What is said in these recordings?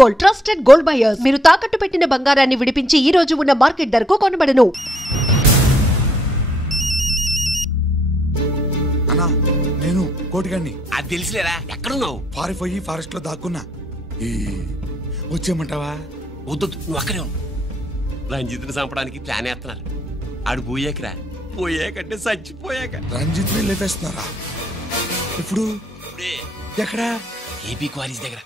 Gold, trusted gold buyers. మీరు తాకట్టు పెట్టిన బంగారాన్ని విడిపించి ఈ రోజు ఉన్న మార్కెట్ ధరకు కొనబడను. అన్నా నేను కోటిగాన్ని. అది తెలిసిలేరా? ఎక్కడున్నావు? పారిపోయి ఫారెస్ట్ లో దాక్కున్నా. వచ్చేయమంటావా? వద్దు, నువ్వు అక్కడే ఉన్నావు. రంజిత్ని చంపడానికి ప్లాన్ వేస్తున్నారు. ఆడు పోయాకరా, పోయాకంటే చచ్చిపోయాక. రంజిత్ ని లేపేస్తున్నారా? ఇప్పుడు ఎక్కడా? ఏపీ క్వారీస్ దగ్గర.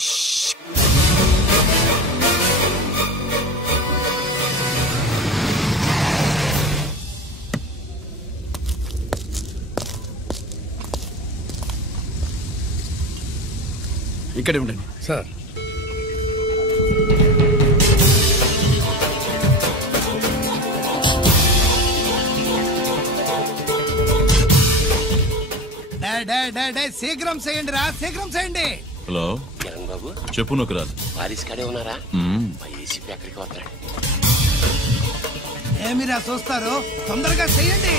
ఇక్కడే ఉండండి సార్. శీఘ్రం చేయండి రా, శీఘ్రం చేయండి. హలో కిరణ్ బాబు, చెప్పు. నొక్కరాదు. వారిస్ కాడే ఉన్నారా? మా ఏసీపీ ఎక్కడికి వస్తున్నాడు? ఏమిరా చూస్తారు, తొందరగా చెయ్యండి.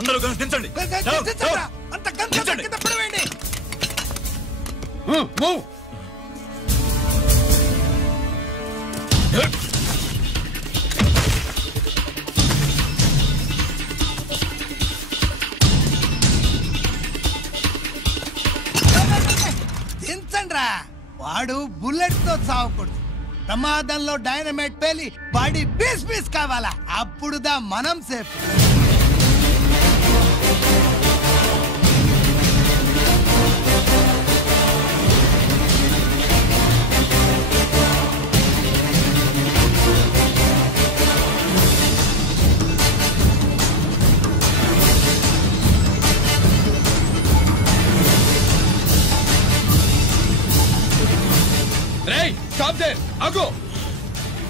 అందరూ దించండి. అంత కింద పడవేయండి. దించండి రా. వాడు బుల్లెట్ తో చావకూడదు. ప్రమాదంలో డైనమైట్ పేలి బాడీ పీస్ పీస్ కావాలా, అప్పుడుదా మనం సేఫ్.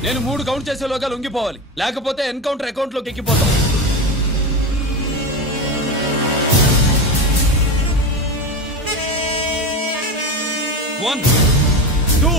నేను 3 కౌంట్ చేసేలోగా లొంగిపోవాలి, లేకపోతే ఎన్కౌంటర్ అకౌంట్ లోకి ఎక్కిపోతాం. 1 2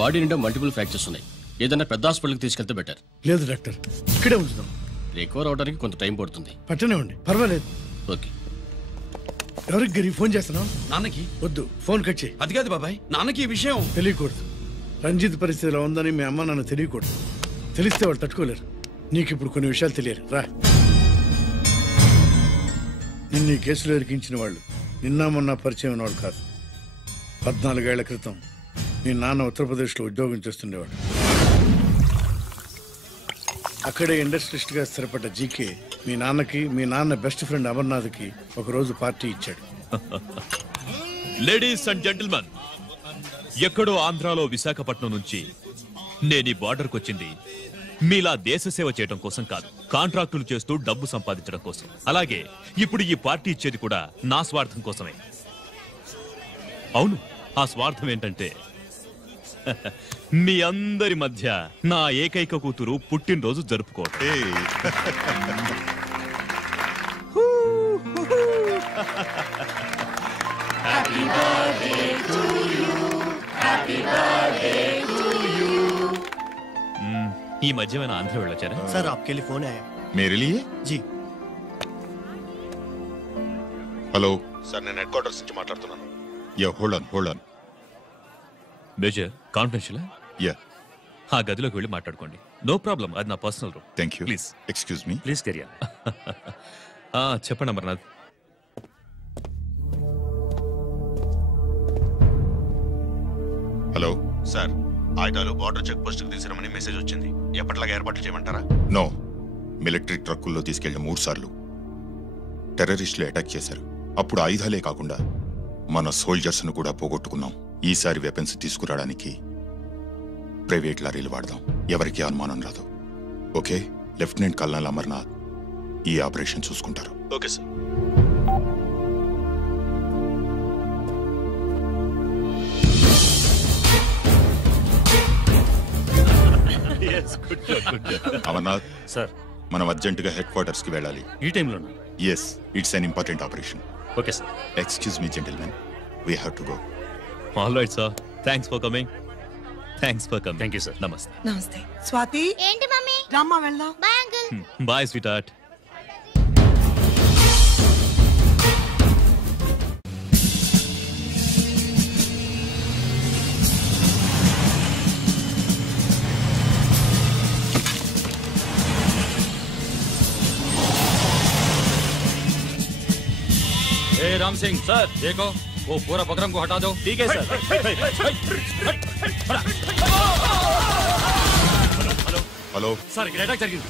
బాడీ నిండా మల్టిపుల్ ఫ్రాక్చర్స్ ఉన్నాయి. ఏదైనా పెద్ద హాస్పిటల్కి తీసుకెళ్తే బెటర్. లేదు డాక్టర్, ఇక్కడే ఉంచుదాం. రికవర్ అవడానికి కొంత టైం పడుతుంది. పట్టనే ఉండి పర్వాలేదు. ఓకే. ఎవరికి గిరి ఫోన్ చేస్తున్నావు? నాన్నకి. వద్దు, ఫోన్ కట్ చేయి. అది కాదు బాబాయ్, నాన్నకి ఈ విషయం తెలియకూడదు. రంజిత్ పరిస్థితిలో ఉందని మీ అమ్మ నాన్న తెలియకూడదు. తెలిస్తే వాళ్ళు తట్టుకోలేరు. నీకు ఇప్పుడు కొన్ని విషయాలు తెలియాలి. రా. నిన్ను ఈ కేసులో ఇరికించిన వాళ్ళు నిన్న మొన్న పరిచయం ఉన్నవాళ్ళు కాదు. 14 ఏళ్ల క్రితం మీ నాన్న ఉత్తరప్రదేశ్లో ఉద్యోగం చేస్తుండేవాడు. అక్కడే ఇండస్ట్రియలిస్ట్గా స్థిరపడ్డ జీకే మీ నాన్నకి, మీ నాన్న బెస్ట్ ఫ్రెండ్ అమర్నాథ్కి ఒకరోజు పార్టీ ఇచ్చాడు. లేడీస్ అండ్ జెంటిల్మెన్, ఎక్కడో ఆంధ్రాలో విశాఖపట్నం నుంచి నేను ఈ బార్డర్కి వచ్చింది మీలా దేశ సేవ చేయడం కోసం కాదు, కాంట్రాక్టులు చేస్తూ డబ్బు సంపాదించడం కోసం. అలాగే ఇప్పుడు ఈ పార్టీ ఇచ్చేది కూడా నా స్వార్థం కోసమే. అవును, ఆ స్వార్థం ఏంటంటే మీ అందరి మధ్య నా ఏకైక కూతురు పుట్టినరోజు జరుపుకోవడం. ఈ మధ్యమైన ఆంధ్ర వెళ్ళొచ్చారా? सर आपके लिए फोन आया। मेरे लिए? जी। हेलो सर, నేను హెడ్ క్వార్టర్స్ నుంచి మాట్లాడుతున్నాను. Yeah, hold on. Major confidential? Yeah. ఆ గదిలోకి వెళ్ళి మాట్లాడుకోండి. నో ప్రాబ్లం, అది నా personal room. Thank you. Please excuse me. Please career. చెప్పండి అమర్నాథ్. హలో సార్, ఆయుధాలు బార్డర్ చెక్ పోస్ట్ కు తీసుకురమని మెసేజ్ వచ్చింది. ఎప్పటిలాగా ఏర్పాట్లు చేయమంటారా? నో, మిలిటరీ ట్రక్కుల్లో తీసుకెళ్లిన 3 సార్లు టెర్రరిస్టులు అటాక్ చేశారు. అప్పుడు ఆయుధాలే కాకుండా మన సోల్జర్స్ ను కూడా పోగొట్టుకున్నాం. ఈసారి వెపన్స్ తీసుకురావడానికి ప్రైవేట్ లారీలు వాడదాం. ఎవరికీ అనుమానం రాదు. ఓకే? లెఫ్టినెంట్ కల్నల్ అమర్నాథ్ ఈ ఆపరేషన్ చూసుకుంటారు. Okay sir. అమర్నాథ్ సార్, మనం అర్జెంటుగా హెడ్ క్వార్టర్స్ కి వెళ్ళాలి. ఈ టైంలో? Yes, it's an important operation. Okay sir. Excuse me gentlemen, we have to go. All right sir, thanks for coming. Thank you sir. నమస్తే. నమస్తే. స్వాతి, ఏంటి మమ్మీ? రామ్మా వెళ్దాం. Bye uncle. Bye sweetheart. Ram Singh sir, देखो वो पूरा बकरम को हटा दो. ठीक है सर. హలో सर, ఇక్కడ అటాక్ జరిగింది.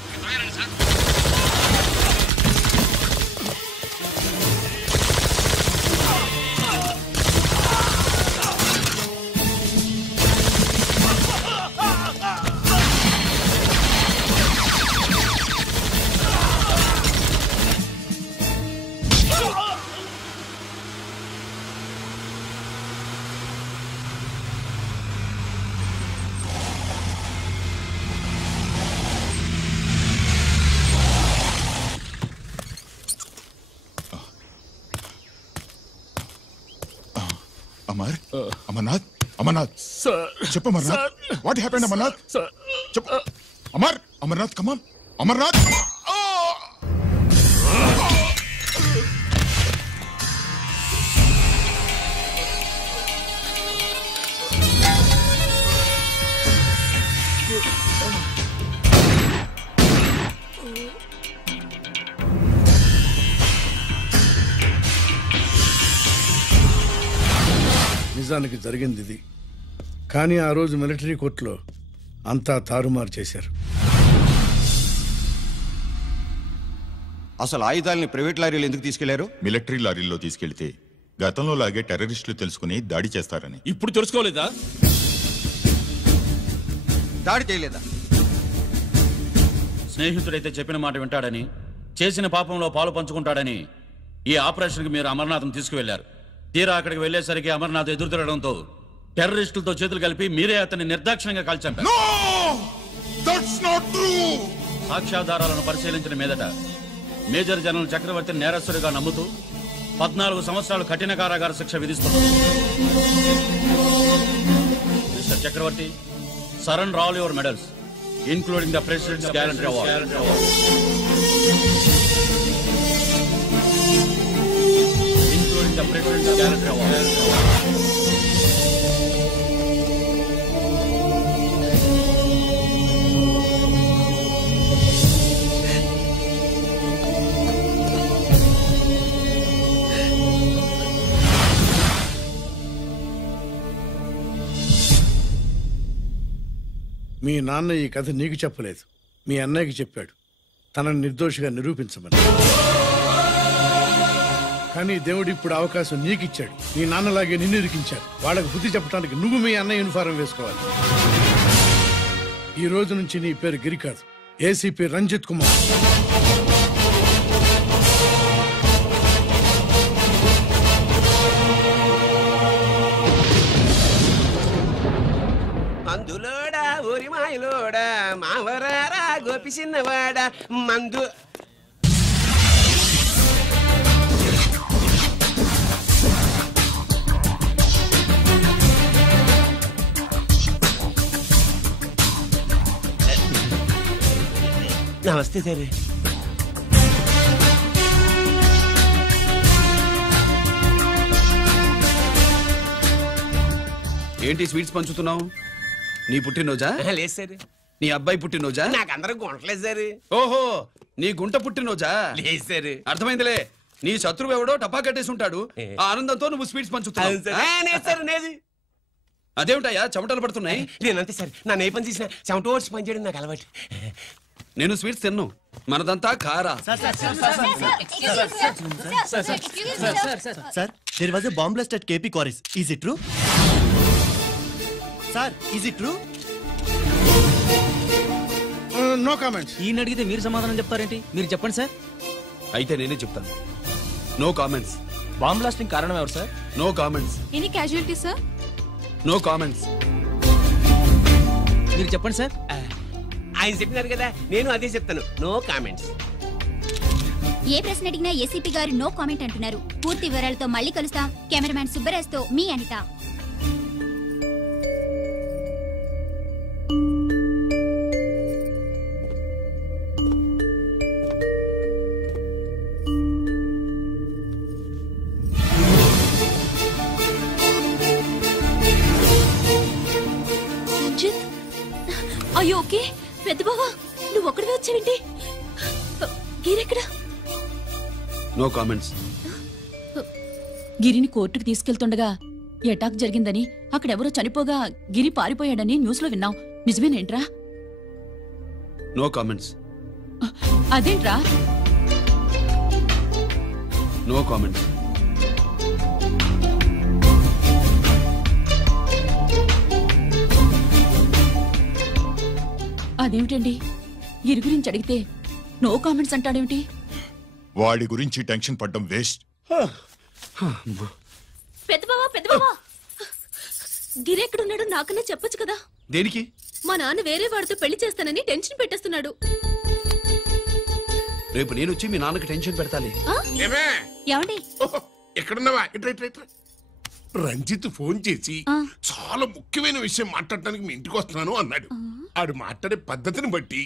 అమర్నాథ్, అమర్నాథ్ చెప్పు. Amarnath, what happened? అమర్నాథ్ చెప్పు. అమర్నాథ్ కమాన్. అమర్నాథ్, నిజానికి జరిగింది ఇది. కానీ ఆ రోజు మిలిటరీ కోర్టులో అంతా తారుమారు చేశారు. అసలు ఆయుధాలని ప్రైవేట్ లారీలు ఎందుకు తీసుకెళ్లారు? మిలిటరీ లారీల్లో తీసుకెళ్తే గతంలో లాగే టెర్రరిస్టులు తెలుసుకుని దాడి చేస్తారని. ఇప్పుడు తెలుసుకోలేదా? దాడి చేయలేదా? స్నేహితుడైతే చెప్పిన మాట వింటాడని, చేసిన పాపంలో పాలు పంచుకుంటాడని ఈ ఆపరేషన్కి మీరు అమర్నాథ్ను తీసుకువెళ్లారు. తీరా అక్కడికి వెళ్లేసరికి అమర్నాథ్ ఎదురు తిరగడంతో టెర్రరిస్టులతో చేతులు కలిపి మీరే అతన్ని నిర్దాక్షిణ్యంగా కాల్చారు. సాక్ష్యాధారాలను పరిశీలించిన మీదట మేజర్ జనరల్ చక్రవర్తిని నేరస్తుడిగా నమ్ముతూ 14 సంవత్సరాలు కఠిన కారాగార శిక్ష విధిస్తున్నారు. Mister Chakravarthi, surrender all your medals including the President's Gallantry Award. Including the President's Gallantry Award. మీ నాన్న ఈ కథ నీకు చెప్పలేదు, మీ అన్నయ్యకి చెప్పాడు, తనని నిర్దోషిగా నిరూపించమని. కానీ దేవుడు ఇప్పుడు అవకాశం నీకు ఇచ్చాడు. మీ నాన్నలాగే నిన్ను ఇరికించాడు. వాళ్ళకు బుద్ధి చెప్పడానికి నువ్వు మీ అన్నయ్య యూనిఫారం వేసుకోవాలి. ఈ రోజు నుంచి నీ పేరు గిరి కాదు, ఏసీపీ రంజిత్ కుమార్. మందులోడా ఊరి మాయలోడా మావరారా గోపి చిన్నవాడా మందు. నమస్తే సరే. ఏంటి స్వీట్స్ పంచుతున్నావు? నీ పుట్టినరోజా? లేదు సార్, నీ అబ్బాయి పుట్టినరోజా? నాకు అందరూ గుంటలేదు సార్. ఓహో, నీ గుంట పుట్టినరోజా? లేదు సార్. అర్థమైందిలే. నీ శత్రువు ఎవడో టపా కట్టేసి ఉంటాడు. ఆ ఆనందంతో నువ్వు స్వీట్స్ పంచుతున్నావు. అదేమిటయ్యా చెమటలు పడుతున్నాయి? నేనంతే సార్, నా ఏ పని చేసిన చెమట ఓడ్చి పని చేయడం నాకు అలవాటు. నేను స్వీట్స్ తిన్ను, మనదంతా కారా. Sir, there was a bomb blast at KP Quarries. Is it true? Sir, is it true? No comments. ఈయన అడిగితే మీరు సమాధానం చెప్తారేంటి? మీరు చెప్పండి సార్. అయితే నేనే చెప్తాను. No comments. బాంబ్ బ్లాస్టింగ్ కారణం ఎవరు sir? No comments. Any casualty sir? No comments. మీరు చెప్పండి సార్. ఆయన చెప్పినారు కదా, నేను అదే చెప్తాను. No comments. ఏ ప్రశ్న అడిగినా ఏసీపీ గారు నో కామెంట్ అంటున్నారు. పూర్తి వివరాలతో మళ్ళీ కలుస్తాం. కెమెరామ్యాన్ సుబ్బరాజ్ తో మీ అనిత. అయ్యో ఓకే. పెద్ద బావా, నువ్వు ఒక్కడివే వచ్చావేంటి? గిరెక్కడా? No comments. గిరిని కోర్టుకు తీసుకెళ్తుండగా అటాక్ జరిగిందని, అక్కడెవరో చనిపోగా గిరి పారిపోయాడని న్యూస్ లో విన్నాం. నిజమేనేంట్రా? No comments. అదేంట్రా? No comments. అదేమిటండి, గిరి గురించి అడిగితే నో కామెంట్స్ అంటాడేమిటి? వాడి గురించి టెన్షన్ పడ్డం వేస్ట్. పెద్ద బావా, గిరి ఎక్కడున్నాడు నాకన్నా చెప్పొచ్చు కదా. దేనికి? మా నాన్న వేరే వాడితో పెళ్లి చేస్తానని టెన్షన్ పెట్టేస్తున్నాడు. రేపు నేను వచ్చి మీ నాన్నకి టెన్షన్ పెడతాలి. ఏమండి? ఎక్కడున్నావా? రంజిత్ ఫోన్ చేసి చాలా ముఖ్యమైన విషయం మాట్లాడటానికి మీ ఇంటికి వస్తున్నాను అన్నాడు. ఆడు మాట్లాడే పద్ధతిని బట్టి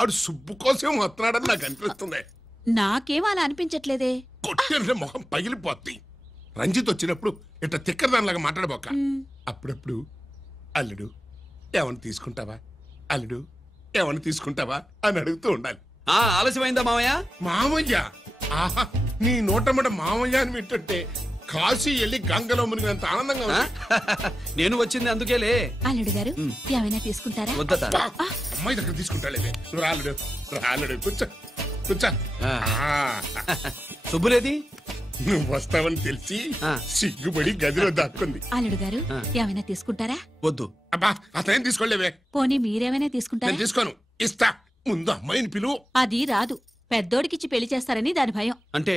ఆడు సుబ్బు కోసం వస్తున్నాడని నాకు అనిపిస్తుంది. నాకేం అలా అనిపించట్లేదే. కొట్టిన మొహం పగిలిపోద్ది. రంజిత్ వచ్చినప్పుడు ఇట్లా తిక్కరదానిలాగా మాట్లాడబోక. అప్పుడప్పుడు అల్లుడు ఏమన్నా తీసుకుంటావా, అల్లుడు ఏమన్నా తీసుకుంటావా అని అడుగుతూ ఉండాలి. ఆలస్యమైందా మామయ్య? మామయ్య? ఆహా, నీ నోటమ్మట మామయ్య అని వింటుంటే కాశీ వెళ్ళి గంగలో మునిగినంత ఆనందంగా ఉంది. నేను వచ్చింది అందుకేలే. అల్లుడు గారు ఏమైనా తీసుకుంటారా? వద్దట. అమ్మాయి దగ్గర తీసుకుంటాలేవే. నువ్వు రాలుడు రాలుడు, కూర్చో కూర్చో. శుభ్రేది? నువ్వు వస్తావని తెలిసి సిగ్గుపడి గదిలో దాక్కుంది. అల్లుడు గారు ఏమైనా తీసుకుంటారా? వద్దు. అబ్బా, అతనేం తీసుకోలేవే. పోనీ మీరేమైనా తీసుకుంటారా? నేను తీసుకోను. ఇస్తా, ముందు అమ్మాయిని పిలువు. అది రాదు. పెద్దోడికిచ్చి పెళ్లి చేస్తారని దాని భయం. అంటే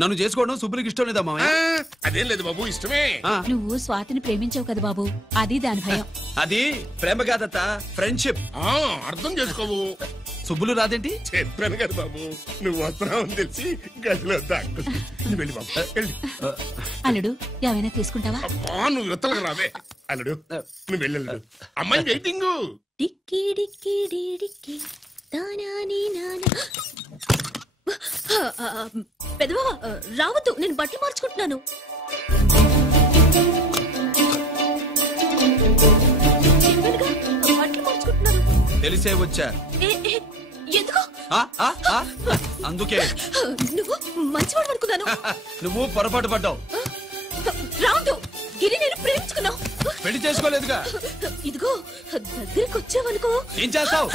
నన్ను చేసుకోవడం శుభ్రికి ఇష్టం లేదా మామయ్య? అదేం లేదు బాబు, ఇష్టమే. నువ్వు స్వాతిని ప్రేమించావు కదా బాబు, అది దాని భయం. అది ప్రేమ కాదత్త, ఫ్రెండ్షిప్. అర్థం చేసుకోవు. సుబ్బులు రాదేంటి? చెప్పాను కదా బాబు, నువ్వు వస్తున్నావని తెలిసి గదిలో దాక్కుంది. నువ్వు వెళ్ళి బాబు, వెళ్ళి. అల్లుడు ఏమైనా తీసుకుంటావా? నువ్వు యువతలకు రావే. అల్లుడు నువ్వు వెళ్ళి. అమ్మాయి వెయిటింగ్. డిక్కి డిక్కి డిక్కి తానాని నానా. పెద్దవా రావద్దు, నేను బట్టలు మార్చుకుంటున్నాను. బట్టలు మార్చుకుంటున్నాను. తెలిసే వచ్చా. ఎందుకు? అందుకే. నువ్వు మంచివాడు అనుకున్నాను. నువ్వు పొరపాటు పడ్డావు. రావద్దు, గిరి నేను ప్రేమించుకున్నావు. పెళ్లి చేసుకోలేదుగా. ఇదిగో దగ్గరికి వచ్చావనుకో. ఏం చేస్తావు?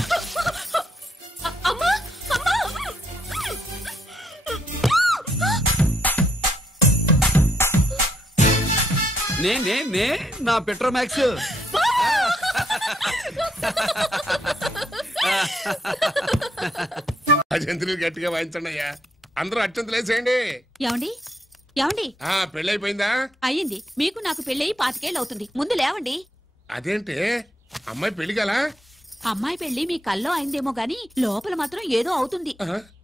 అమ్మా అమ్మా. నే నా పెట్రోమాక్స్. అజంతులు గట్టిగా వాయించండి అయ్యా. అందరూ అత్యంతలు వేసేయండి. ఏమండి ఏమండి? పెళ్ళైపోయిందా? అయ్యింది. మీకు నాకు పెళ్ళయి 5 ఏళ్ళు అవుతుంది. ముందు లేవండి. అదేంటి అమ్మాయి పెళ్లి గల? అమ్మాయి పెళ్లి మీ కల్లో అయిందేమో గాని లోపల మాత్రం ఏదో అవుతుంది.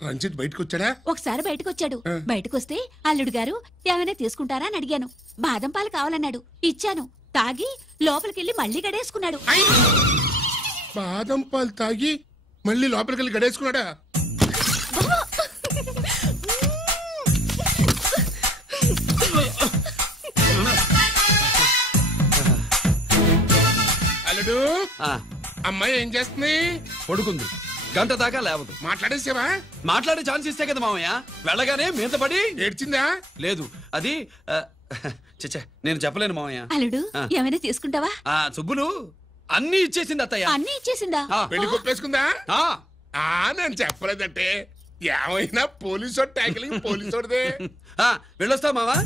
రంజిత్ బయటకు వచ్చాడా? ఒకసారి బయటకు వచ్చాడు. బయటకొస్తే అల్లుడు గారు ఏమైనా తీసుకుంటారా అని అడిగాను. బాదం పాలు కావాలన్నాడు. ఇచ్చాను. తాగి లోపలికెళ్ళి మళ్ళీ గడేసుకున్నాడు. బాదం పాలు తాగి మళ్ళీ లోపలికెళ్ళి గడేసుకున్నాడా? అల్లుడు అమ్మాయి ఏం చేస్తుంది? పడుకుంది. గంట దాకా లేవదు. మాట్లాడేసావా? మాట్లాడే ఛాన్స్ ఇస్తే కదా మామయ్య. వెళ్ళగానే మీద పడి ఏడ్చిందా? లేదు, అది చచ్చా నేను చెప్పలేను మామయ్య. అల్లుడు ఏమైనా తీసుకుంటావా? సుబ్బులు అన్ని ఇచ్చేసింది అత్తయ్య. అన్ని ఇచ్చేసిందా? పెళ్లి కొప్పేసుకుందా? నేను చెప్పలేదంటే ఏమైనా పోలీసు ట్యాకిలింగ్ పోలీసోడిదే. వెళ్ళొస్తా మావా.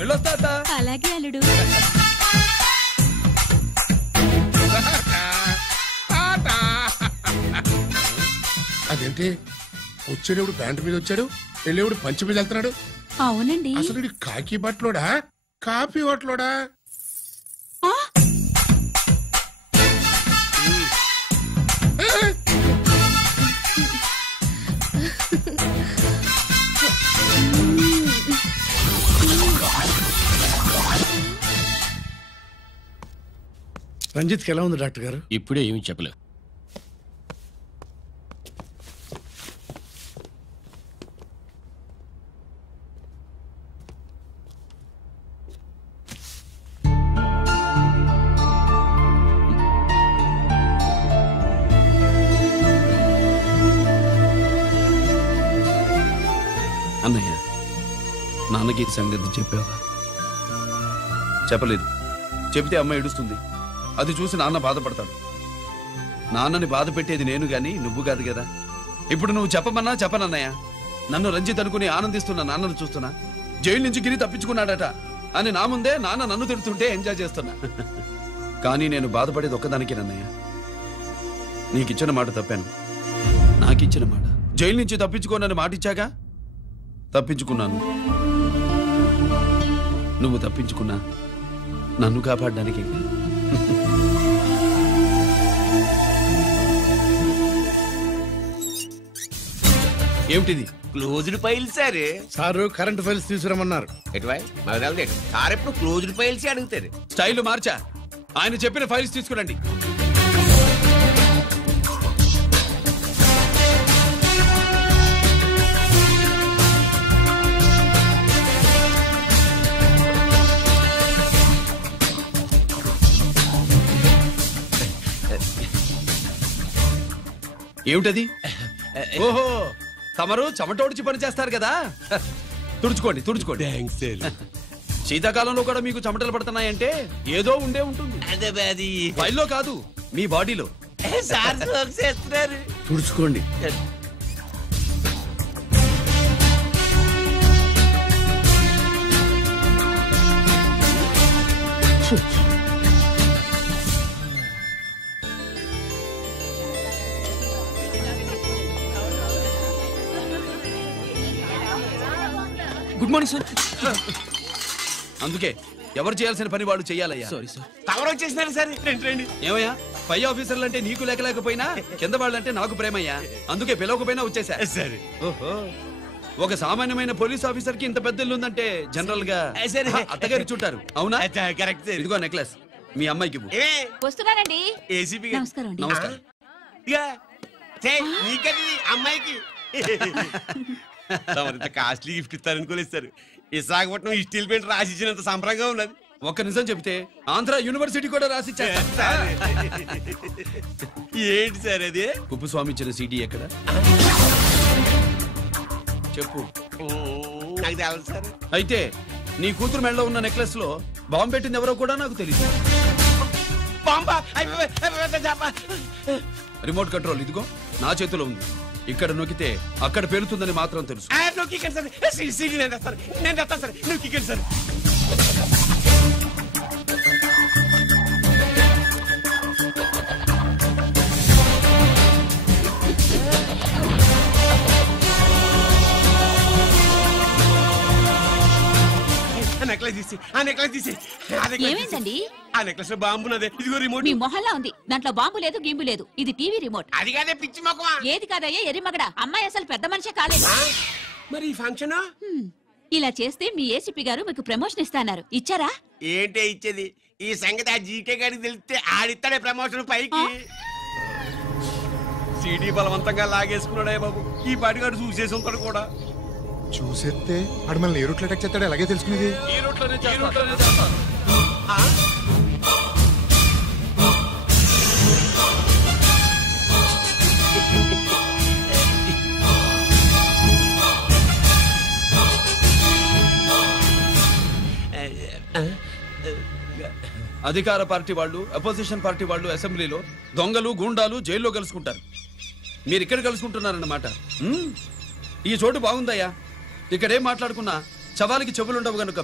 వెళ్ళొస్తా. అలాగే అల్లుడు. అదేంటి వచ్చేటప్పుడు ప్యాంటు మీద వచ్చాడు, వెళ్ళేప్పుడు పంచి మీద వెళ్తున్నాడు? అవునండి. అసలు కాకి బట్టలోడా కాఫీ బట్టలోడా? రంజిత్కి ఎలా ఉంది డాక్టర్ గారు? ఇప్పుడే ఏమి చెప్పలేదు. అన్నయ్య, నాన్నకి ఈ సంగతి చెప్పావా? చెప్పలేదు. చెబితే అమ్మ ఏడుస్తుంది. అది చూసి నాన్న బాధపడతాడు. నాన్నని బాధ పెట్టేది నేను గాని నువ్వు కాదు కదా. ఇప్పుడు నువ్వు చెప్పమన్నా చెప్పనన్నయ్య. నన్ను రంజిత్ అనుకుని ఆనందిస్తున్న నాన్నను చూస్తున్నా. జైలు నుంచి గిరి తప్పించుకున్నాడట అని నా ముందే నాన్న నన్ను తిడుతుంటే ఎంజాయ్ చేస్తున్నా. కానీ నేను బాధపడేది ఒక్కదానికి నన్నయ్య. నీకిచ్చిన మాట తప్పాను. నాకిచ్చిన మాట. జైలు నుంచి తప్పించుకోనని మాట ఇచ్చాగా తప్పించుకున్నాను. నువ్వు తప్పించుకున్నా నన్ను కాపాడడానికి. ఏమిటిది? Closed file sir. Sir current files తీసుకురమ్మన్నారు. సార్ ఎప్పుడు క్లోజ్డ్ ఫైల్స్ అడుగుతారు. స్టైల్ మార్చా. ఆయన చెప్పిన ఫైల్స్ తీసుకురండి. ఏమిటది? ఓహో, తమరు చెమటోడిచి పని చేస్తారు కదా. తుడుచుకోండి తుడుచుకోండి. శీతాకాలంలో కూడా మీకు చెమటలు పడుతున్నాయంటే ఏదో ఉండే ఉంటుంది. ఫైల్లో కాదు, మీ బాడీలో. తుడుచుకోండి. Good morning sir. అందుకే ఎవరు చేయాల్సిన పని వాళ్ళు చెయ్యాలయ్యా. Sorry sir. కవర్ వచ్చేసినారు సార్. రండి. ఏమయ్యా, పై ఆఫీసర్లు అంటే నీకు లేకపోయినా కింద వాళ్ళంటే నాకు ప్రేమయ్యా. అందుకే పిలవకపోయినా వచ్చేసా. సరే. ఓహో, ఒక సామాన్యమైన పోలీస్ ఆఫీసర్ కి ఇంత పెద్ద ఇల్లు ఉందంటే జనరల్ గా అత్తగారు చుట్టారు. అవునా? కరెక్ట్. ఇదిగో నెక్లెస్ మీ అమ్మాయికి. వస్తున్నానండి. ఏసీపీ నమస్కారం అండి. నమస్కారం. అమ్మాయికి కాస్ట్లీ గిఫ్ట్ ఇస్తారనుకోలేదు సార్. విశాఖపట్నం స్టీల్ పెయింట్ రాసిచ్చినంత సంబరంగా ఉన్నది. ఒక్క నిజం చెబితే ఆంధ్ర యూనివర్సిటీ కూడా రాసిచ్చారు. ఏంటి సార్ అది? కుప్పస్వామి ఇచ్చిన సీడీ ఎక్కడ చెప్పు. నాకు తెలుసు సార్. అయితే నీ కూతురు మెడలో ఉన్న నెక్లెస్ లో బాంబు పెట్టింది ఎవరో కూడా నాకు తెలియదు. రిమోట్ కంట్రోల్ ఇదిగో నా చేతిలో ఉంది. ఇక్కడ నొక్కితే అక్కడ పేలుతుందని మాత్రం తెలుసు. ఏమైందండి? ఆ నెక్లెస్ లో బాంబు ఉన్నదే. ఇదిగో రిమోట్. మీ మొహల్లా ఉంది. దాంట్లో బాంబు లేదు గింబు లేదు. ఇది టీవీ రిమోట్. అది కాదే పిచ్చి మొక్కవా. ఏది కాదయ్యా ఎర్రి మగడా. అమ్మాయి అసలు పెద్ద మనిషే కాలేదు. మరి ఈ ఫంక్షన్ ఇలా చేస్తే మీ ఏసీపీ గారు మీకు ప్రమోషన్ ఇస్తాన్నారు. ఇచ్చారా? ఏంటే ఇచ్చేది? ఈ సంగతి ఆ జీకే గారికి తెలిస్తే ఆడిస్తాడే ప్రమోషన్ పైకి. సీడీ బలవంతంగా లాగేసుకున్నాడే బాబు. ఈ పాటిగాడు చూసేసి ఉంటాడు కూడా. చూసేస్తే ఆడు మనల్ని ఏ రూట్లో అటాక్ చేస్తాడో ఎలాగే తెలుసుకునేది. ఈ రూట్లోనే చేస్తాను. అధికార పార్టీ వాళ్ళు అపోజిషన్ పార్టీ వాళ్ళు అసెంబ్లీలో దొంగలు గూండాలు జైల్లో కలుసుకుంటారు. మీరు ఇక్కడ కలుసుకుంటున్నారన్నమాట. ఈ చోటు బాగుందయ్యా. ఇక్కడేం మాట్లాడుకున్నా శవానికి చెవులుండవు కనుక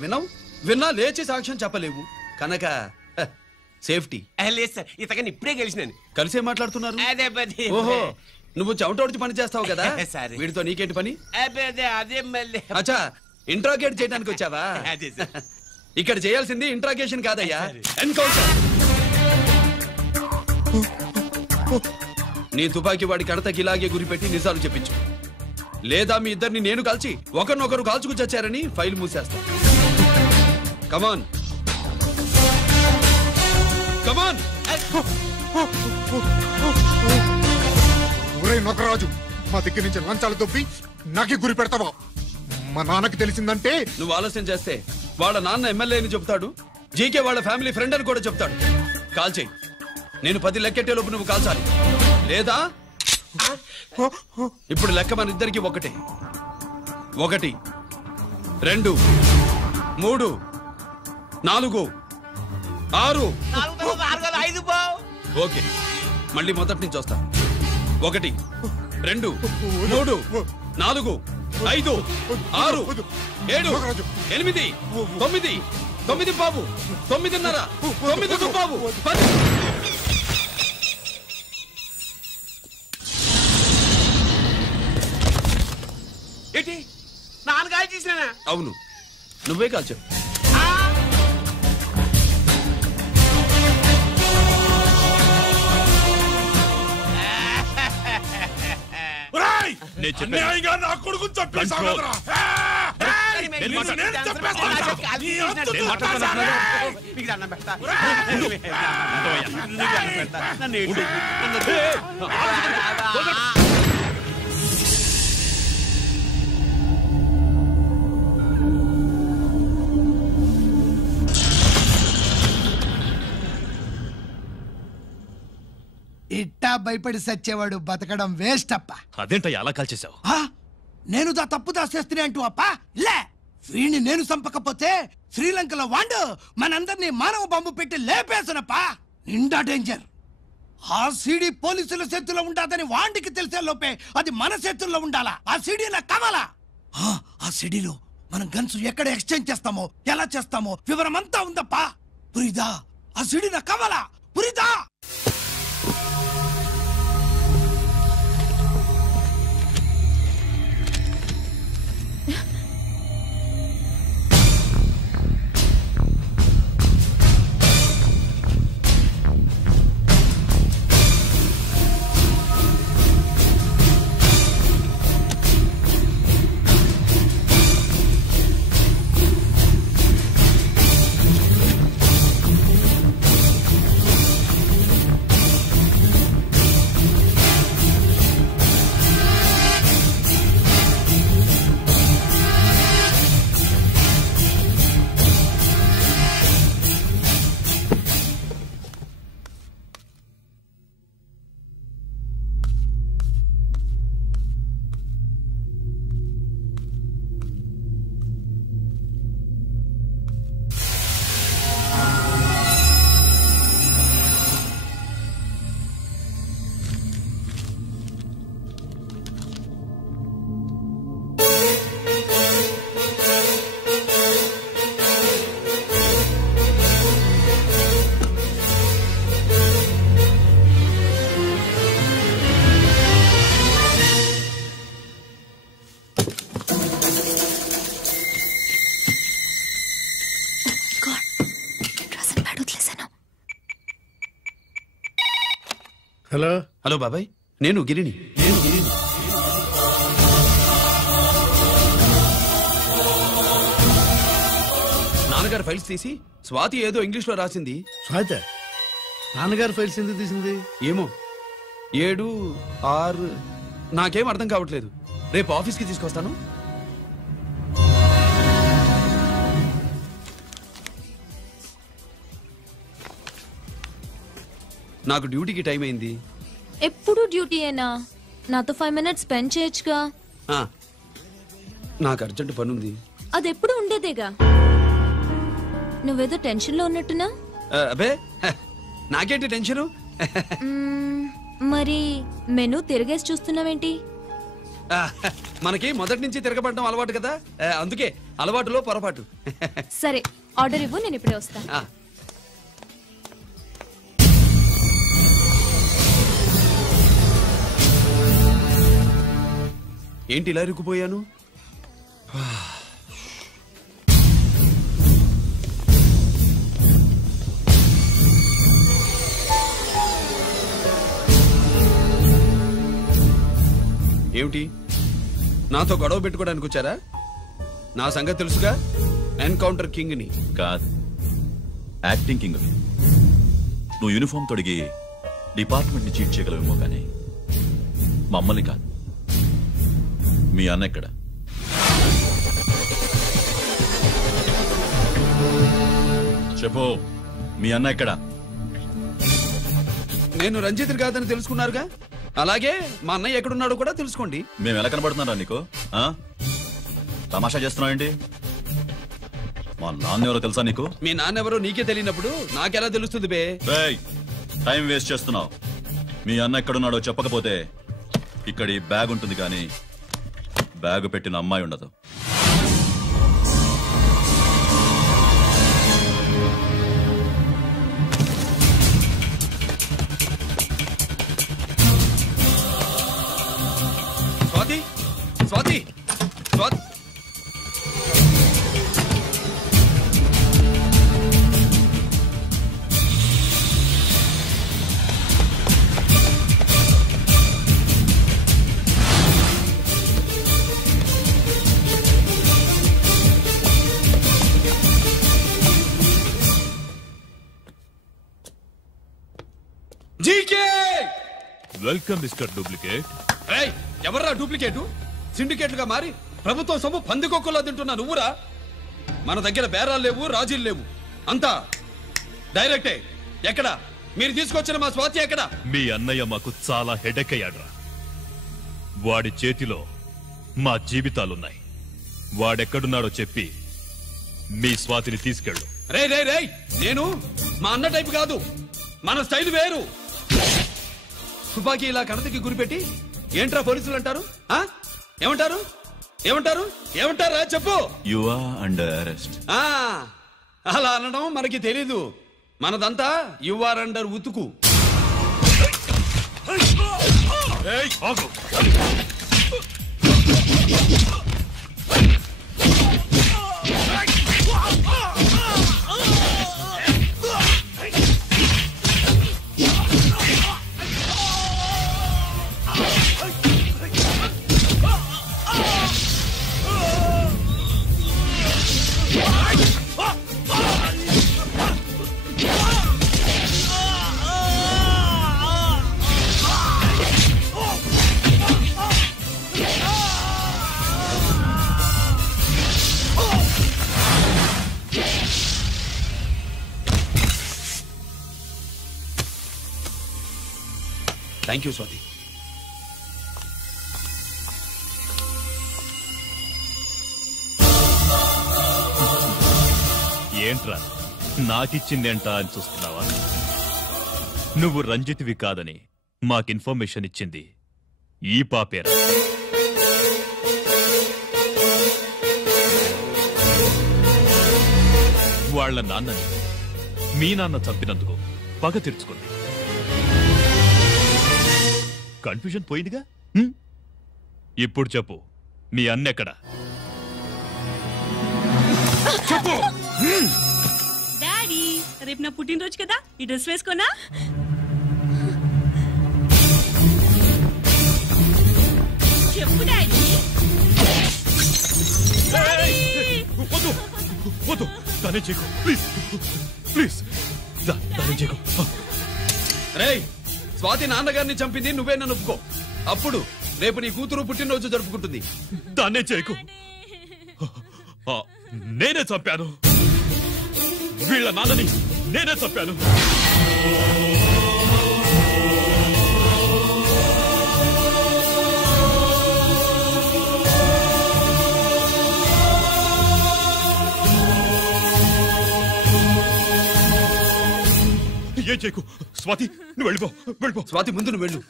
విన్నా లేచి సాక్ష్యం చెప్పలేవు కనుక సేఫ్టీ. లేదు సార్, ఇతగాని ఇప్పుడే కలిసినాను. కలిసే మాట్లాడుతున్నారు. అదే ఓహో, నువ్వు చెమటోడిచి పని చేస్తావు కదా. సరే. వీడితో నీకేంటి పని? అదే మళ్ళీ అచ్చా, ఇంట్రాగేట్ చేయడానికి వచ్చావా? అదే సార్. ఇక్కడ చేయాల్సింది ఇంట్రాగేషన్ కాదయ్యా, ఎన్కౌంటర్. నీ తుపాకీ వాడి కడతకి ఇలాగే గురిపెట్టి నిజాలు చెప్పించు, లేదా మీ ఇద్దరిని నేను కాల్చి ఒకరినొకరు కాల్చుకు చచ్చారని ఫైల్ మూసేస్తా. కమాన్ కమాన్. ఒరే నొకరాజు, మా దగ్గర నుంచి లంచాలు దొబ్బి నాకే గురి పెడతావా? మా నాన్నకి తెలిసిందంటే నువ్వు ఆలస్యం చేస్తే వాళ్ళ నాన్న ఎమ్మెల్యే అని చెప్తాడు, జీకే వాళ్ళ ఫ్యామిలీ ఫ్రెండ్ అని కూడా చెప్తాడు. కాల్ చేయి. నేను 10 లెక్కెట్టే లోపు నువ్వు కాల్చాలి, లేదా ఇప్పుడు లెక్క మన ఇద్దరికి ఒకటే. 1 2 3 4 6. ఓకే, మళ్ళీ మొదటి నుంచి వస్తా. 1 2 3 4 5 6 7 8 9 9 బాబు 9:30 9 బాబు 10. ఏంటి నాన్నగారు చేసినా? అవును, నువ్వే కాల్చావు. నా కొడుకు చంపేసావురా. ఇట్టా భయపడి సచ్చేవాడు బతకడం వేస్ట్ అప్ప. అదేంటయ్యా అలా కాల్చేశావు? నేను దా తప్పు దాచేస్తున్నా అంటూ అప్ప. లే, వీణ్ణి నేను చంపకపోతే శ్రీలంకలో వాండు మనందరినీ మానవ బాంబు పెట్టి లేపేసునప్ప. నిండా డేంజర్. ఆ సీడీ పోలీసుల చేతుల్లో ఉండాదని వాండికి తెలిసే లోపే అది మన చేతుల్లో ఉండాలా. ఆ సీడీ నా కావాలా. ఆ సీడీలో మనం గన్స్ ఎక్కడ ఎక్స్చేంజ్ చేస్తామో, ఎలా చేస్తామో వివరం అంతా ఉందప్ప. పురిదా, ఆ సీడీ నా కావాలా. పురిదా. హలో హలో బాబాయ్, నేను గిరిని. నాన్నగారు ఫైల్స్ తీసి స్వాతి ఏదో ఇంగ్లీష్ లో రాసింది. స్వాతి నాన్నగారు ఫైల్స్ ఎందుకు తీసింది? ఏమో 7 6 నాకేం అర్థం కావట్లేదు. రేపు ఆఫీస్కి తీసుకొస్తాను. నాకు డ్యూటీకి టైం అయింది. ఎప్పుడు డ్యూటీయేనా? నాతో 5 minutes స్పెండ్ చేయొచ్చుగా. నాకు అర్జెంట్ పని ఉంది. అది ఎప్పుడు ఉండేదేగా. నువ్వేదో టెన్షన్ లో ఉన్నట్టున్నా. అబే నాకేంటి టెన్షను? మరి మెనూ తిరిగేసి చూస్తున్నావేంటి? మనకి మొదటి నుంచి తిరగబడడం అలవాటు కదా, అందుకే అలవాటులో పొరపాటు. సరే ఆర్డర్ ఇవ్వు, నేను ఇప్పుడే వస్తా. ఏంటి ఇలా ఇరుక్కుపోయాను? ఏమిటి, నాతో గొడవ పెట్టుకోవడానికి వచ్చారా? నా సంగతి తెలుసుగా, ఎన్కౌంటర్ కింగ్ ని. కాదు, యాక్టింగ్ కింగ్. నువ్వు యూనిఫామ్ తొడిగి డిపార్ట్మెంట్ ని చీట్ చేయగలవేమో కానీ మమ్మల్ని కాదు. మీ అన్న ఎక్కడ? చెప్పు, మీ అన్న ఎక్కడ? నేను రంజిత్ కాదని తెలుసుకున్నారుగా, అలాగే మా అన్నయ్య ఎక్కడున్నాడో కూడా తెలుసుకోండి. మేము ఎలా కనబడుతున్నారా నీకు? తమాషా చేస్తున్నావేంటి? మా నాన్న ఎవరో తెలుసా నీకు? మీ నాన్నెవరో నీకే తెలియనప్పుడు నాకెలా తెలుస్తుంది బే? టైం వేస్ట్ చేస్తున్నావు. మీ అన్న ఎక్కడున్నాడో చెప్పకపోతే ఇక్కడ ఈ బ్యాగ్ ఉంటుంది కానీ బ్యాగ్ పెట్టిన అమ్మాయి ఉండదు. Swathi, Swathi, Swathi. GK welcome mister duplicate. ఎవర్రా డూప్లికేటు? సిండికేట్లుగా మారి ప్రభుత్వం సొమ్ము పందికొక్కులా తింటున్నా నువ్వురా? మన దగ్గర బేరాలు లేవు, రాజీలు లేవు, అంతా డైరెక్టే. ఎక్కడ మీరు తీసుకొచ్చిన మా స్వాతి ఎక్కడ? మీ అన్నయ్య మాకు చాలా హెడేక్ అయ్యాడ్రా. వాడి చేతిలో మా జీవితాలున్నాయి. వాడెక్కడున్నాడో చెప్పి మీ స్వాతిని తీసుకెళ్ళు. రే రే రే, నేను మా అన్న టైపు కాదు, మన స్టైల్ వేరు. తుపాకీ ఇలా కణతకి గురిపెట్టి ఏంట్రా పోలీసులు అంటారు? ఏమంటారు? ఏమంటారు? ఏమంటారా చెప్పు. You are under arrest. అలా అనడం మనకి తెలీదు. మనదంతా యు ఆర్ అండర్ ఉతుకు. Thank you Swathi. ఏంట్రా నాకిచ్చిందేంట అని చూస్తున్నావా? నువ్వు రంజిత్వి కాదని మాకు ఇన్ఫర్మేషన్ ఇచ్చింది ఈ పాపేరా. వాళ్ల నాన్నని మీ నాన్న చంపినందుకు పగ తీర్చుకుంది. కన్ఫ్యూజన్ పోయిందిగా. ఇప్పుడు చెప్పు, మీ అన్నెక్కడా? చెప్పు. డాడీ, రేపు నా పుట్టినరోజు కదా, ఈ డ్రెస్ వేసుకోనా? చెప్పు డాడీ. వద్దు వద్దు, దానే చేయకు ప్లీజ్ ప్లీజ్, దానే చేయకు. రేయ్, స్వాతి నాన్నగారిని చంపింది నువ్వే నన్ను ఒప్పుకో. అప్పుడు రేపు నీ కూతురు పుట్టినరోజు జరుపుకుంటుంది. దాన్నే చేయకు. నేనే చంపాను, వీళ్ళ నాన్నని నేనే చంపాను. ఏం చేయకు. స్వాతి నువ్వు వెళ్ళిపో. స్వాతి ముందు నువ్వు వెళ్ళు.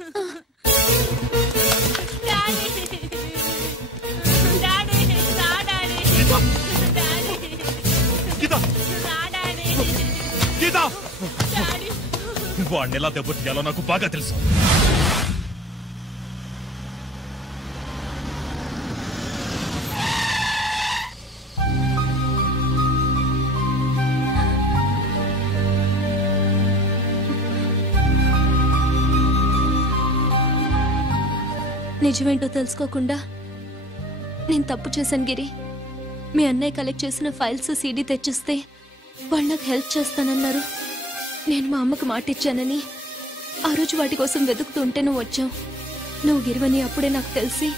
వాడిని ఎలా దెబ్బతీయాలో నాకు బాగా తెలుసు. నిజమేంటో తెలుసుకోకుండా నేను తప్పు చేశాను గిరి. మీ అన్నయ్య కలెక్ట్ చేసిన ఫైల్స్ సీడీ తెచ్చిస్తే వాళ్ళు నాకు హెల్ప్ చేస్తానన్నారు. నేను మా అమ్మకు మాట ఇచ్చానని ఆ రోజు వాటి కోసం వెతుకుతూ ఉంటే నువ్వు వచ్చావు. నువ్వు గిరివని అప్పుడే నాకు తెలిసి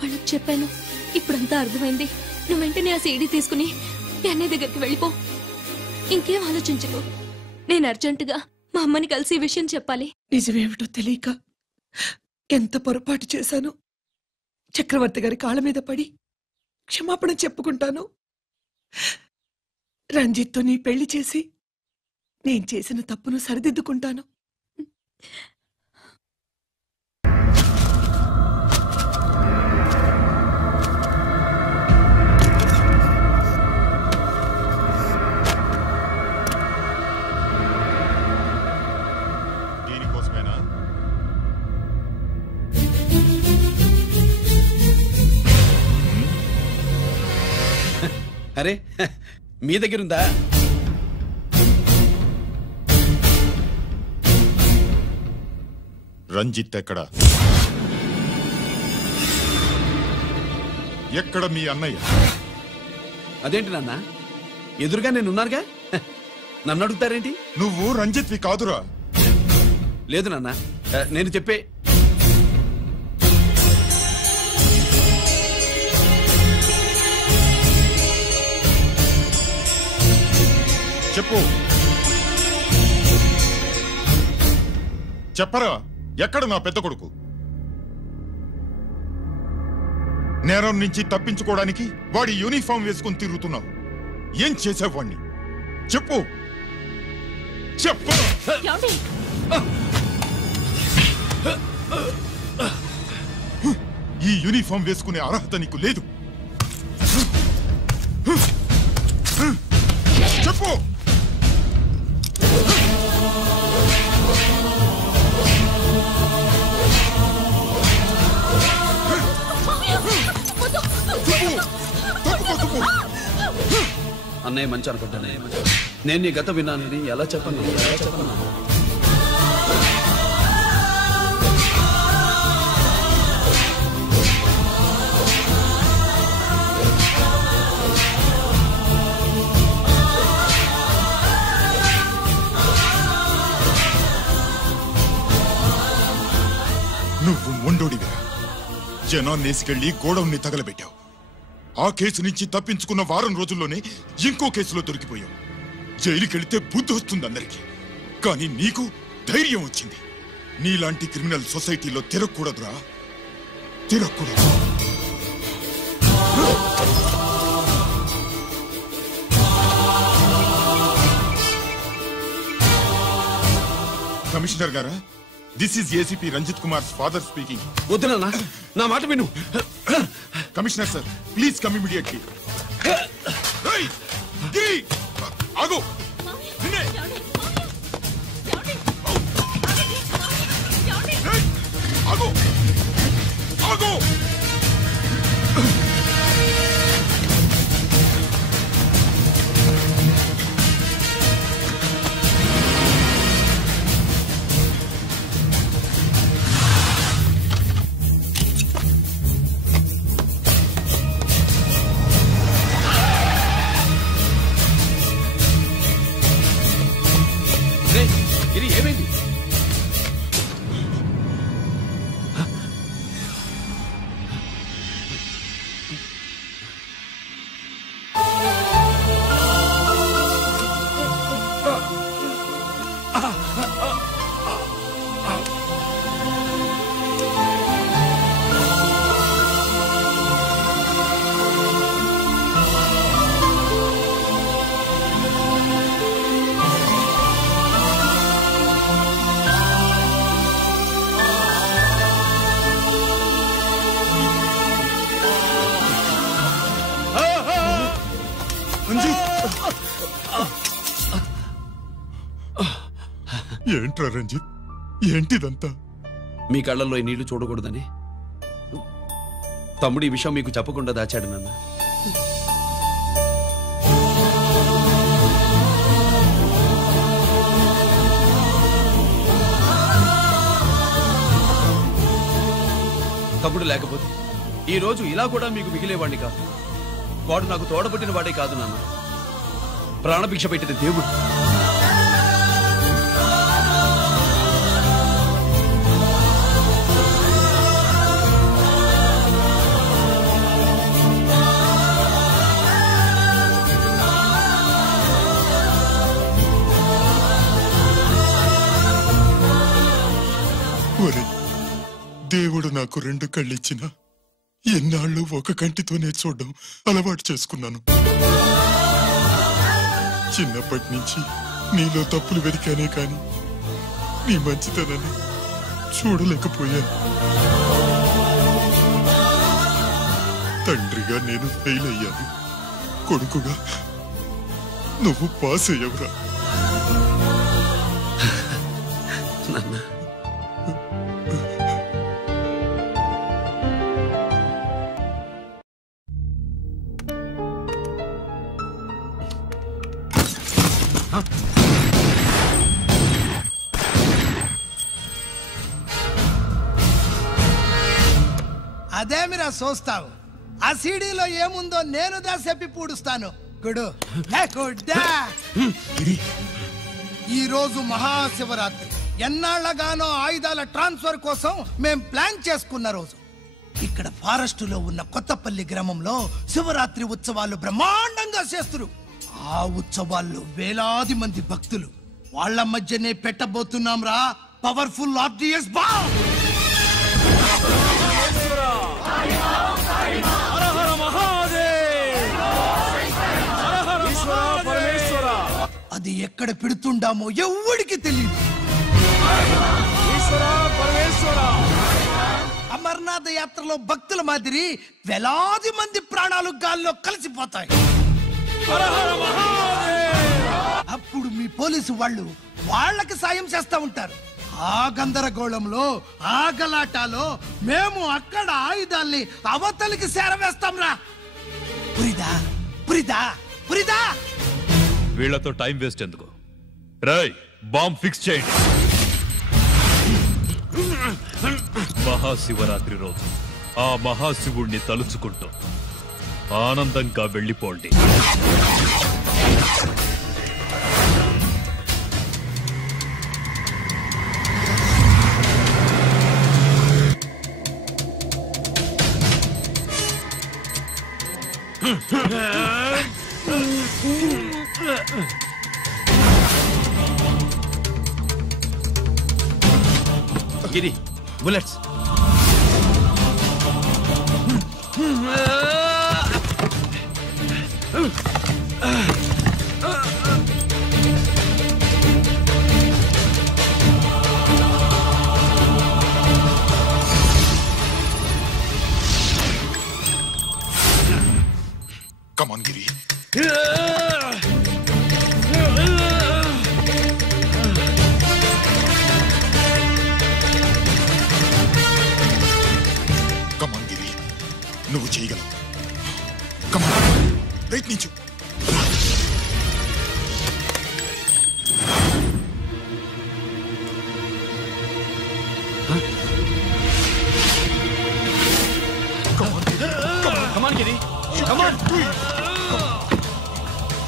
వాళ్ళకి చెప్పాను. ఇప్పుడంతా అర్థమైంది. నువ్వు వెంటనే ఆ సీడీ తీసుకుని మీ అన్నయ్య దగ్గరికి వెళ్ళిపో. ఇంకేం ఆలోచించకు. నేను అర్జెంటుగా మా అమ్మని కలిసి ఈ విషయం చెప్పాలి. నిజమేమిటో తెలియక ఎంత పొరపాటు చేశాను. చక్రవర్తి గారి కాళ్ళ మీద పడి క్షమాపణ చెప్పుకుంటాను. రంజిత్తో నీ పెళ్లి చేసి నేను చేసిన తప్పును సరిదిద్దుకుంటాను. దీనికోసమేనా? అరే మీ దగ్గరుందా? రంజిత్ ఎక్కడ? ఎక్కడ మీ అన్నయ్య? అదేంటి నాన్న, ఎదురుగా నేనున్నానుగా, నన్ను అడుగుతారేంటి? నువ్వు రంజిత్వి కాదురా. లేదు నాన్న, నేను చెప్పే చెప్పు. చెప్పరా, ఎక్కడ నా పెద్ద కొడుకు? నేరం నుంచి తప్పించుకోవడానికి వాడి యూనిఫామ్ వేసుకుని తిరుగుతున్నావు. ఏం చేసావు వాణ్ణి? చెప్పు చెప్పు. ఈ యూనిఫామ్ వేసుకునే అర్హత నీకు లేదు. చెప్పు. అన్నయ్య మంచి అనుకుంటానే. నేను నీ గత విన్నానని ఎలా చెప్పను? నువ్వు మొండోడివిరా. జనాన్నేసుకెళ్లి గోడౌన్ని తగలబెట్టావు. ఆ కేసు నుంచి తప్పించుకున్న వారం రోజుల్లోనే ఇంకో కేసులో దొరికిపోయావు. జైలుకెళ్తే బుద్ధి వస్తుంది అందరికీ, కానీ నీకు ధైర్యం వచ్చింది. నీలాంటి క్రిమినల్ సొసైటీలో తిరగకూడదురా, తిరగకూడదు. కమిషనర్ గారా, this is ACP Ranjith Kumar father speaking. వద్దునా, నా మాట విను. Commissioner sir, please come immediately. ఆగు. ఆగు. ఆగు. ఏమైంది? ఏంట్రా రంజిత్, ఏంటిదంతా? మీ కళ్ళల్లో ఈ నీళ్లు చూడకూడదని తమ్ముడు ఈ విషయం మీకు చెప్పకుండా దాచాడు నాన్న. తమ్ముడు లేకపోతే ఈ రోజు ఇలా కూడా మీకు మిగిలేవాడిని కాదు. వాడు నాకు తోడబుట్టిన వాడే కాదు నాన్న, ప్రాణభిక్ష పెట్టిన దేవుడు. ఒరే, దేవుడు నాకు 2 కళ్ళిచ్చిన ఎన్నాళ్ళు ఒక కంటితోనే చూడడం అలవాటు చేసుకున్నాను. చిన్నప్పటి నుంచి నీలో తప్పులు వెతికానే కాని నీ మంచితనాన్ని చూడలేకపోయాను. తండ్రిగా నేను ఫెయిల్ అయ్యాను, కొడుకుగా నువ్వు పాస్ అయ్యవురా. అదేమిరా చూస్తావు? ఆ సీడీలో ఏముందో నేను చెప్పి పూడుస్తాను. గుడు ఈ రోజు మహాశివరాత్రి. ఎన్నాళ్లగానో ఆయుధాల ట్రాన్స్ఫర్ కోసం మేం ప్లాన్ చేసుకున్న రోజు. ఇక్కడ ఫారెస్ట్ లో ఉన్న కొత్తపల్లి గ్రామంలో శివరాత్రి ఉత్సవాలు బ్రహ్మాండంగా చేస్తున్నారు. ఆ ఉత్సవాల్లో వేలాది మంది భక్తులు. వాళ్ళ మధ్యనే పెట్టబోతున్నాం రా పవర్ఫుల్ ఆర్డిఎస్ బాంబ్. అది ఎక్కడ పెడుతుండామో ఎవడికి తెలియదు. అమర్నాథ్ యాత్రలో భక్తుల మాదిరి వేలాది మంది ప్రాణాలు గాల్లో కలిసిపోతాయి. అప్పుడు మీ పోలీసు వాళ్ళు వాళ్ళకి సాయం చేస్తా ఉంటారు. ఆ గందరగోళంలో ఆ గలాటాలో మేము అక్కడ ఆయుధాల్ని అవతలికి చేరవేస్తాం రా. పురిదా పురిదా పురిదా. వీళ్లతో టైం వేస్ట్ ఎందుకు? రాయ్, బాంబ్ ఫిక్స్ చేయండి. మహాశివరాత్రి రోజు ఆ మహాశివుణ్ణి తలుచుకుంటూ ఆనందంగా వెళ్ళిపోండి. గిరి, bullets. Come on, Giri. Come on, Giri. నువ్వు చేయగలవు. Come on. ప్రయత్నించు. Come on, Giri. Come on.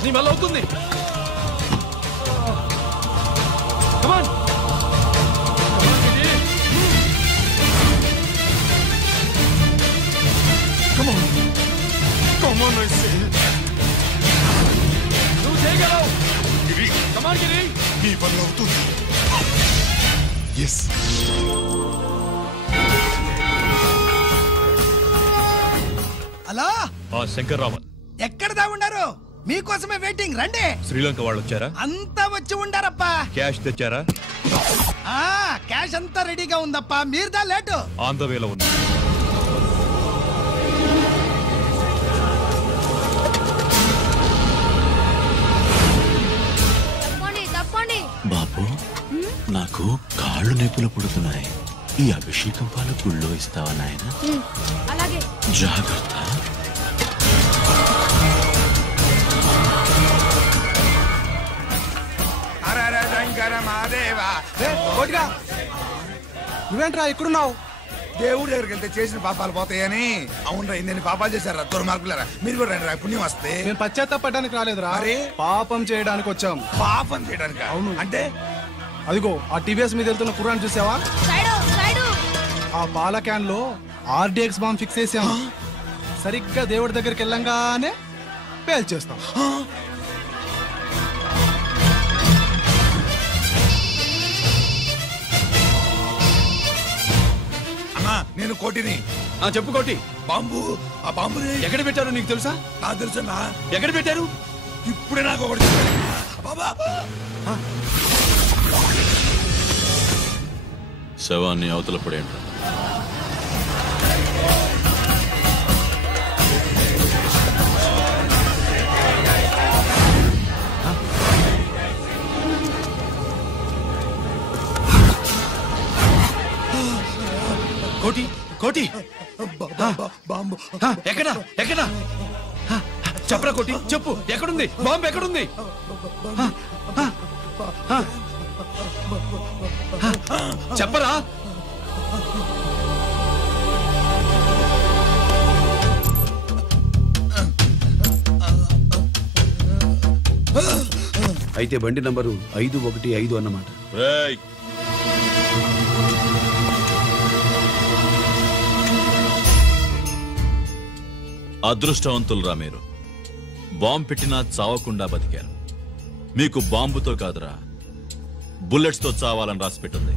నీ వల్ల అవుతుంది. Come on. Come on. Come on, I say. నువ్వు చేయగలవు. గిరి. Come on, Giri. నీ వల్ల అవుతుంది. Yes. హలో, ఆ శంకర్రామన్ ఎక్కడ దాగుండారు? మీకోసమే వెయిటింగ్. రండి. శ్రీలంక వాళ్ళు వచ్చారా? అంతా వచ్చి ఉండారప్పా. క్యాష్ తెచ్చారా? క్యాష్ అంతా రెడీగా ఉందప్పా. మీరుదా లేటు. ఆన్ ద వేలో ఉంది. తప్పండి తప్పండి. బాబు, నా నాకు కాళ్ళు నొప్పులు పుడుతున్నాయి. ఈ అభిషేకం పాలు గుళ్ళో ఇస్తావా నాయన? అలాగే. జాగ్రత్త. నువ్వేంట్రా ఇక్కడున్నావు? దేవుడి దగ్గరికి వెళ్తే చేసిన పాపాలు పోతాయని. అవునరా, ఇన్ని పాపాలు చేశారా దుర్మార్గులారా. మీరు కూడా రండి రా, పుణ్యం వస్తే. నేను పశ్చాత్తాపడడానికి రాలేదురా, పాపం చేయడానికి వచ్చాం. పాపం చేయడానికి? అవును. అంటే అదిగో ఆ టీవీఎస్ మీద వెళ్తున్న కుర్రాన్ని చూసావా? ఆ పాల క్యాన్ లో ఆర్డిఎక్స్ బాంబ్ ఫిక్స్ చేసాం. సరిగ్గా దేవుడి దగ్గరికి వెళ్ళంగానే పేల్చేస్తాం. నేను కోటిని. చెప్పు కోటి. బాంబు, ఆ బాంబుని ఎక్కడ పెట్టారు నీకు తెలుసా? నాకు తెలుసన్నా. ఎక్కడ పెట్టారు? ఇప్పుడే నాకు ఒకటి శవాన్ని అవతల పడేయండి. కోటి కోటి బాంబు ఎక్కడా ఎక్కడా చెప్పరా కోటి, చెప్పు. ఎక్కడుంది బాంబు? ఎక్కడుంది? చెప్పరా. అయితే బండి నంబరు 515 అన్నమాట. అదృష్టవంతులరా మీరు. బాంబు పెట్టినా చావకుండా బతికారు. మీకు బాంబుతో కాదురా, బుల్లెట్స్ తో చావాలని రాసి పెట్టింది.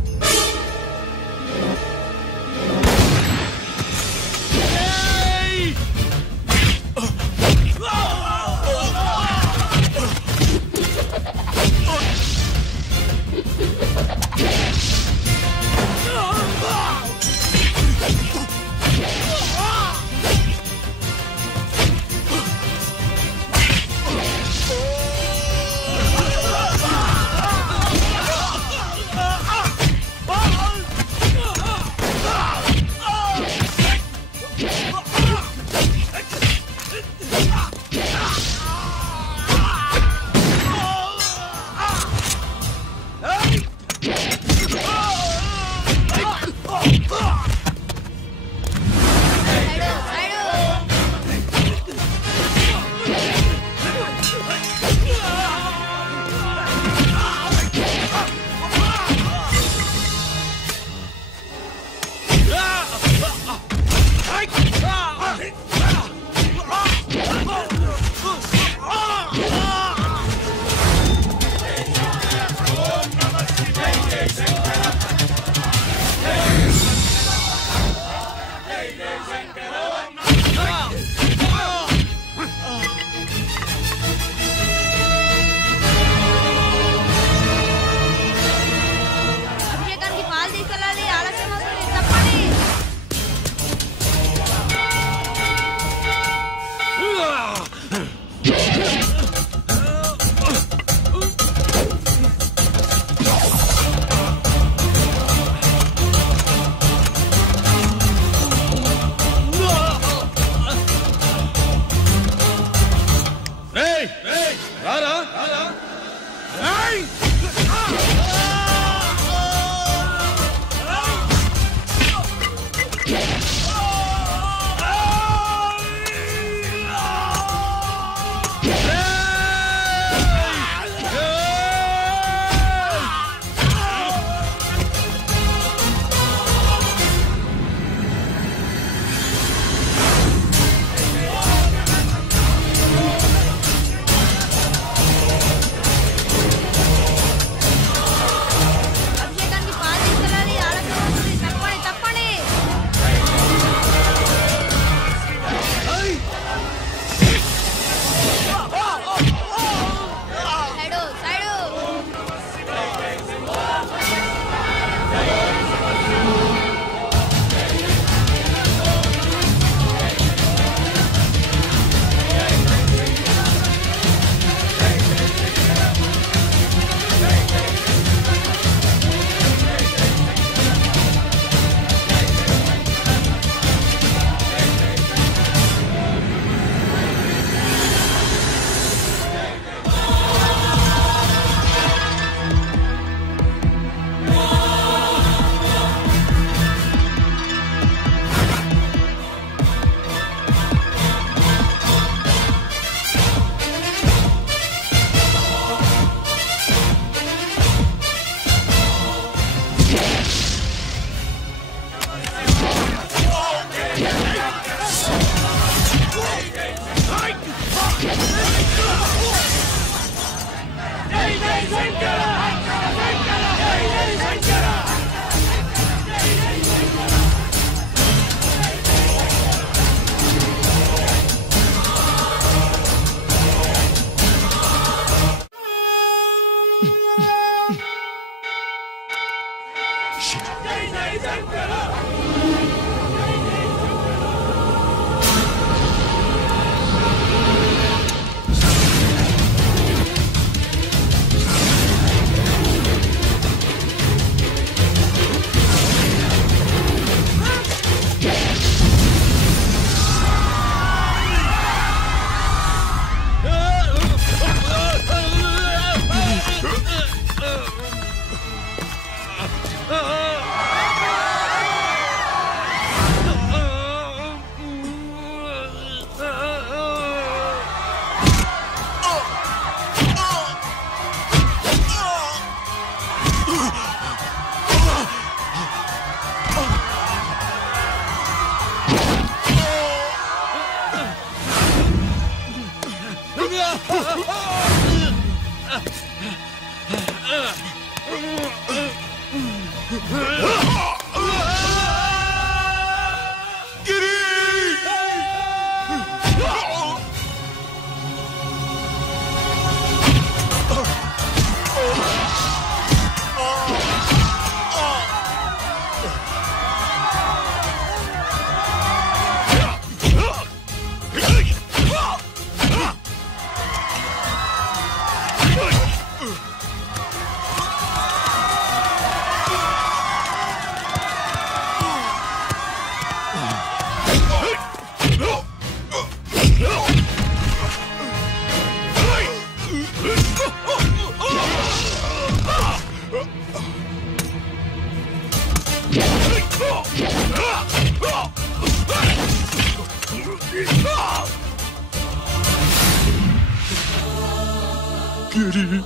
గిరి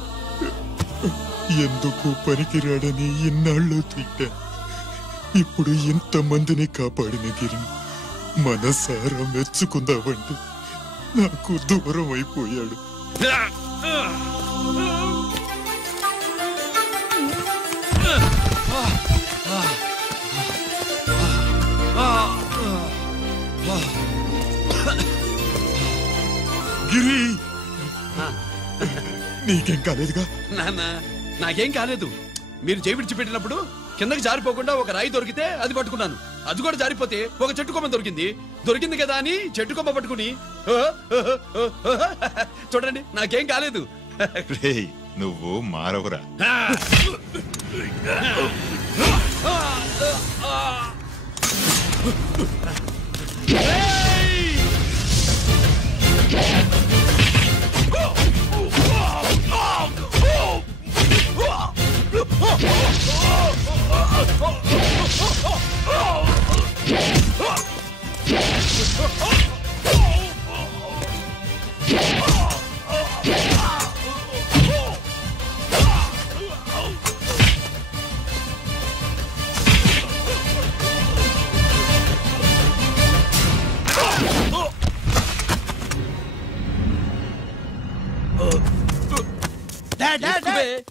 ఎందుకు పనికిరాడని ఇన్నాళ్ళు తిట్టా. ఇప్పుడు ఇంతమందిని కాపాడిన గిరి మనసారా మెచ్చుకుందామంటే నాకు దూరం అయిపోయాడు. గిరి నీకేం కాలేదుగా? నాన్న నాకేం కాలేదు. మీరు చేయి విడిచిపెట్టినప్పుడు కిందకి జారిపోకుండా ఒక రాయి దొరికితే అది పట్టుకున్నాను. అది కూడా జారిపోతే ఒక చెట్టు కొమ్మ దొరికింది కదా అని చెట్టు కొమ్మ పట్టుకుని చూడండి నాకేం కాలేదు. నువ్వు మారవురా.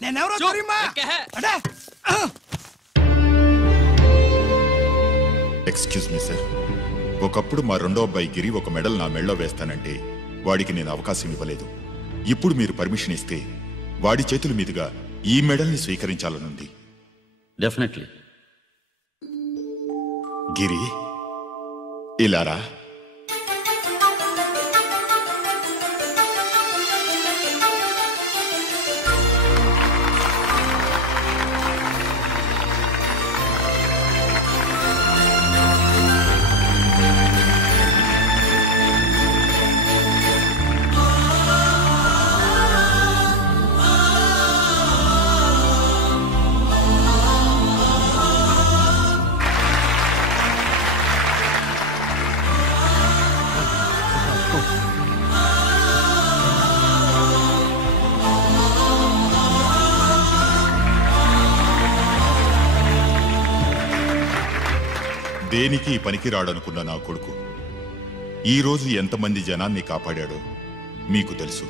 నేనెవరో తెలియమా? ఎక్స్క్యూజ్ మీ సార్, ఒకప్పుడు మా రెండో అబ్బాయి గిరి ఒక మెడల్ నా మెడలో వేస్తానంటే వాడికి నేను అవకాశం ఇవ్వలేదు. ఇప్పుడు మీరు పర్మిషన్ ఇస్తే వాడి చేతుల మీదుగా ఈ మెడల్ని స్వీకరించాలనుంది. డెఫినెట్లీ. గిరి ఇలారా. దేనికి పనికిరాడనుకున్న నా కొడుకు ఈరోజు ఎంతమంది జనాన్ని కాపాడాడో మీకు తెలుసు.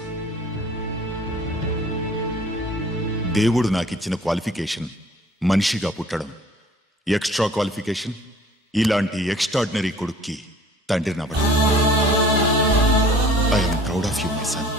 దేవుడు నాకిచ్చిన క్వాలిఫికేషన్ మనిషిగా పుట్టడం, ఎక్స్ట్రా క్వాలిఫికేషన్ ఇలాంటి ఎక్స్ట్రాడినరీ కొడుక్కి తండ్రిని అవ్వడం. I'm proud of you my son.